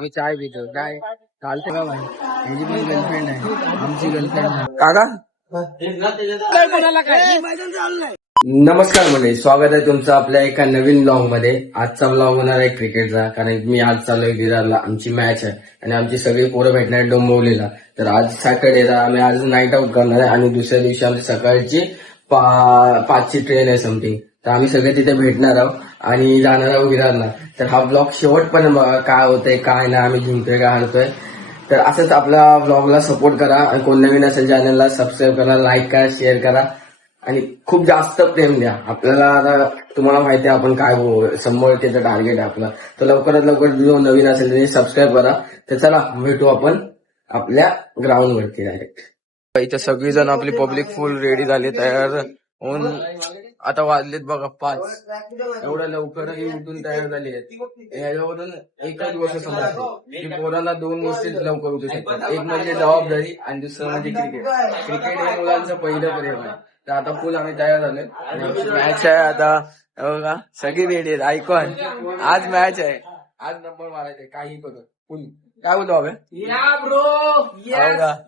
आम्ही चाय पितो काय चालते का भाई. माझी पण गर्लफ्रेंड आहे, आमची गर्लफ्रेंड आहे काका. नमस्कार मंडळी, स्वागत आहे तुमचं आपल्या एका नवीन ब्लॉग मध्ये. आजचा ब्लॉग होणार आहे क्रिकेटचा, कारण मी आज चाललोय विरारला. आमची मॅच आहे आणि आमची सगळी पोरं भेटणार आहे डोंबिवलीला. तर आज सॅटर्डेला आम्ही आज नाईट आउट करणार आहे आणि दुसऱ्या दिवशी आमची सकाळची 5ची ट्रेन आहे समथिंग. तर आम्ही सगळे तिथे भेटणार आहोत आणि जाणार आहोत विरारला. तर हा ब्लॉग शेवटपर्यंत बघा, काय होतंय काय नाही, आम्ही जिंकतोय काय हरतोय. तर असंच आपल्या ब्लॉगला सपोर्ट करा आणि कोण नवीन असेल चॅनलला सबस्क्राईब करा, लाईक करा, शेअर करा आणि खूप जास्त प्रेम द्या. आपल्याला आता तुम्हाला माहिती आहे आपण काय 100 टार्गेट आहे आपला. तर लवकरात लवकर जो नवीन असेल त्याने सबस्क्राईब करा. तर चला भेटू आपण आपल्या ग्राउंड वरती डायरेक्ट. इथं सगळीजण आपली पब्लिक फुल रेडी झाली, तयार होऊन आता वाजलेत बघा 5. एवढ्या लवकरही उठून तयार झाली आहेत. याच्यावरून एकच गोष्ट समजते की पोरांना 2 गोष्टी लवकर उठू शकतात. एक म्हणजे जबाबदारी आणि दुसरं म्हणजे क्रिकेट. क्रिकेट हे मुलांचं पहिलं प्रेम आहे. तर आता फुल आम्ही तयार झालोय. मॅच आहे आता बघा, सगळी रेडी आहेत. आयकॉन आज मॅच आहे, आज नंबर मारायचा काही करू फुल. काय बोलतो अभे?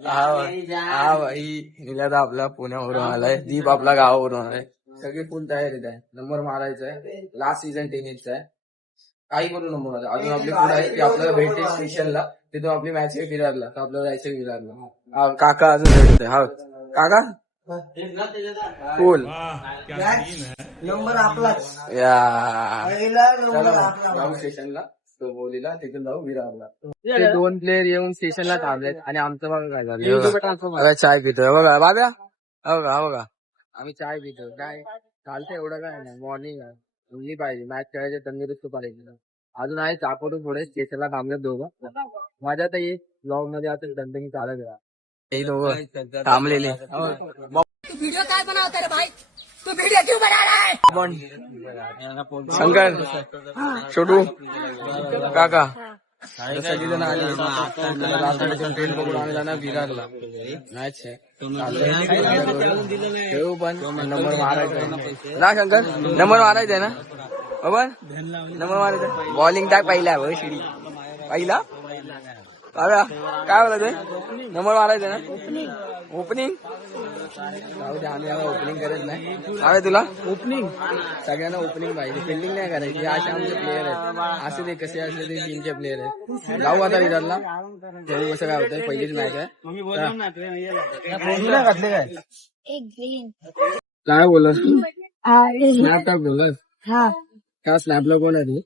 हा भाई निलादा आपला पुण्यावरून आलाय, दीप आपला गावावरून आलाय. सगळी फुल तयारीत आहे. नंबर मारायचा आहे, लास्ट सीझन टेनिसचा आहे. काही करू नंबर मारायचा. अजून आपली पुढे आहे की आपल्याला भेटेल स्टेशनला, तिथून आपली मॅच आहे विरारला. तर आपल्याला जायचं विरारला. काका अजून भेटत आहे. हा काका फुल नंबर आपलाच या आपला स्टेशनला बोलीला, तिथून जाऊ विरारला. ते 2 प्लेयर येऊन स्टेशनला थांबलेत आणि आमचं बघा काय झालं. चाय पितोय बघा बाब्या, बघा बघा आम्ही चाय पितो काय चालतंय, एवढं काय नाही. मॉर्निंग आहे, उरली पाहिजे. मॅच खेळायचे तंदुरुस्त पाहिजे. अजून आहे चापोटून थोडे स्टेशनला थांबलेत दोघं. माझ्या तर येईल ब्लॉग मध्ये आता दंडगी चालत राहा थांबलेले. वीडियो काय बनवता रे भाई, तू वीडियो क्यों बना रहा है? शंकर छोटू काका सगळीजण आले. ट्रेन पकडून आम्ही जाणार विरारला. मॅच आहे खेळू पण नंबर मारायचा ना. शंकर नंबर मारायचा आहे ना बाबा, नंबर मारायचा. बॉलिंग टाक पहिला शिडी पहिला. बाबा काय बोलत आहे, नंबर मारायचा ना. ओपनिंग आम्ही ओपनिंग करत नाही. अरे तुला ओपनिंग सगळ्यांना ओपनिंग पाहिजे, फिल्डिंग नाही करायची. असे आमचे प्लेयर आहेत, असे ते कसे असले ते टीमचे प्लेयर आहेत. जाऊ आता विरारला, खेळू कसं काय होतंय. पहिलीच मॅच आहे. घातले काय काय बोलत स्नॅप टाक बोलत का? स्नॅपला कोण आहे?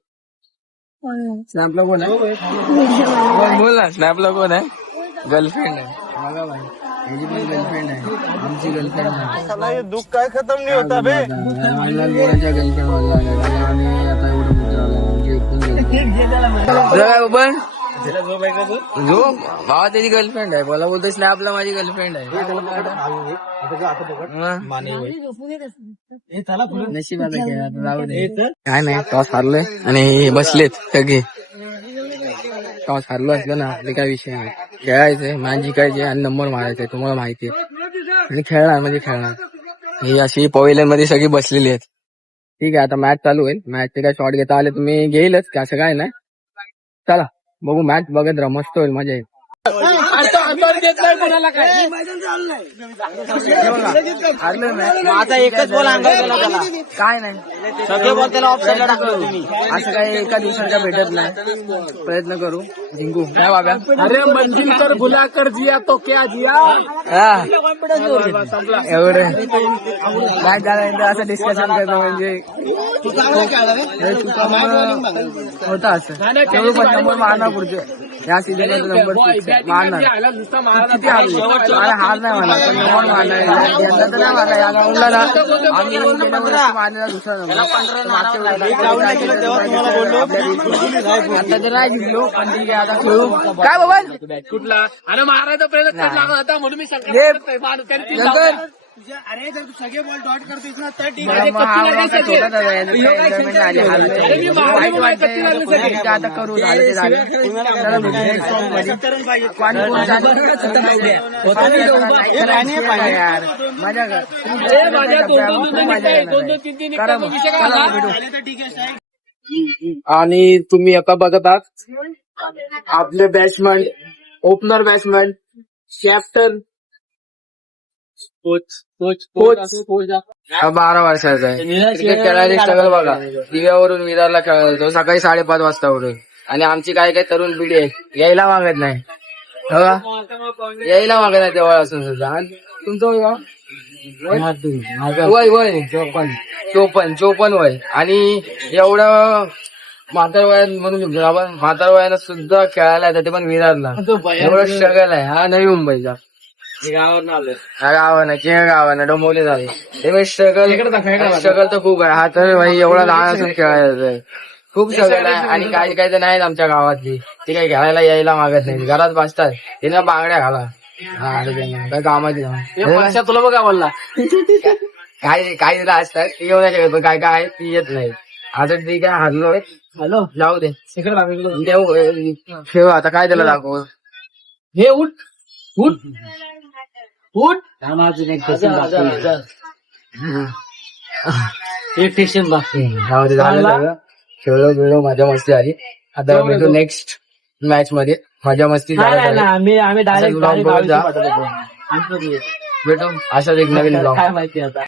स्नॅपला कोण आहे बोल ना. स्नॅपला कोण आहे? गर्लफ्रेंड आहे बघा भाई, माझी पण गर्लफ्रेंड आहे, आमची गर्लफ्रेंड आहे. दुःख काय खतम नाही होता बे. गर्लफ्रेंड आणि आता एवढं मोठं जो भावा त्याची गर्लफ्रेंड आहे. मला बोलतो स्नॅपला माझी गर्लफ्रेंड आहे. नशिबाचा खेळ आता जाऊ दे. काय नाही, टॉस हारलोय आणि बसलेत सगळे. टॉस हारलो असलं ना आपले काय विषय नाही. खेळायचंय, मॅच जिंकायचे आणि नंबर मारायचे. तुम्हाला माहिती आहे आणि खेळणार म्हणजे खेळणार. ही अशी पवेलियन मध्ये सगळी बसलेली आहेत. ठीक आहे, आता मॅच चालू होईल. मॅचचे काय शॉट घेता आले तुम्ही घेईलच की, असं काय नाही. चला बघू मॅच बघत राहा, मस्त होईल, मजा येईल. आता एकच बॉल अंगावर गेला त्याला, काय नाही, सगळे बॉल त्याला ऑप्शनला टाकलं तुम्ही. असं काही एका दिवसाचा भेटत नाही. प्रयत्न करू, जिंकू. काय बाब्या? अरे मंजिल कर भुला कर जिया तो क्या जिया. एवढं मॅच झाल्यानंतर असं डिस्कशन करणं म्हणजे होता असं. तेवढं पण नंबर मारणार पुढचे या सीझन नंबर मारणार. किती हार नाही मला, पण नंबर मारणार. यंदा तर नाही मारला, या राऊंडला ना आम्ही मारलेला दुसरा नंबर. आता तर नाही जिंकलो, पण ठीक आहे आता खेळू. काय बाबा कुठला अरे मारायचा प्रयत्न लागला होता म्हणून मी अरे जर तू सगळे बॉल डॉट करतोस ना तर ठीक आहे. आता करू झालं ते झालं. यार मजा कर. आणि तुम्ही आता बघत आहात आपले batsman opener batsman captain coach 12 वर्षाचा आहे. क्रिकेट खेळायला स्ट्रगल बघा. दिव्यावरून विरारला खेळायला जातो सकाळी 5:30 वाजता उठून. आणि आमची काय काय तरुण पिढी आहे यायला मागत नाही. हो का? यायला मागत नाही तेव्हा असून सुद्धा. आणि तुमचं वय का? वय 54 वय. आणि एवढं म्हातार वयात म्हणून शकतो आपण. म्हातार वयानं सुद्धा खेळायला येतात ते पण विरारला. एवढं स्ट्रगल आहे. हा नवी मुंबईचा गावानं डोंबिवली झाले. ते स्ट्रगल तर खूप आहे. हा तर भाई एवढा लहान असून खेळायला खूप स्ट्रगल आहे. आणि काही काही तर नाहीत आमच्या गावातली ती काही खेळायला यायला मागत नाही. घरात बसतात तिने बांगड्या घाला. काय कामाची तुला बघा बोलला काही जरा असतात ती येऊ नाही शकत पण काय काय ती येत नाही. आता ठीक आहे हरलोय. हॅलो जाऊ दे ठेव आता काय त्याला दाखव. हे उठ एक टेन्शन बाकी जाऊ दे झालं सगळं. खेळलो मजा मस्ती आली. आता भेटू नेक्स्ट मॅच मध्ये. मजा मस्ती आम्ही भेटू अशाच एक नवीन ब्लॉग. काय माहिती आता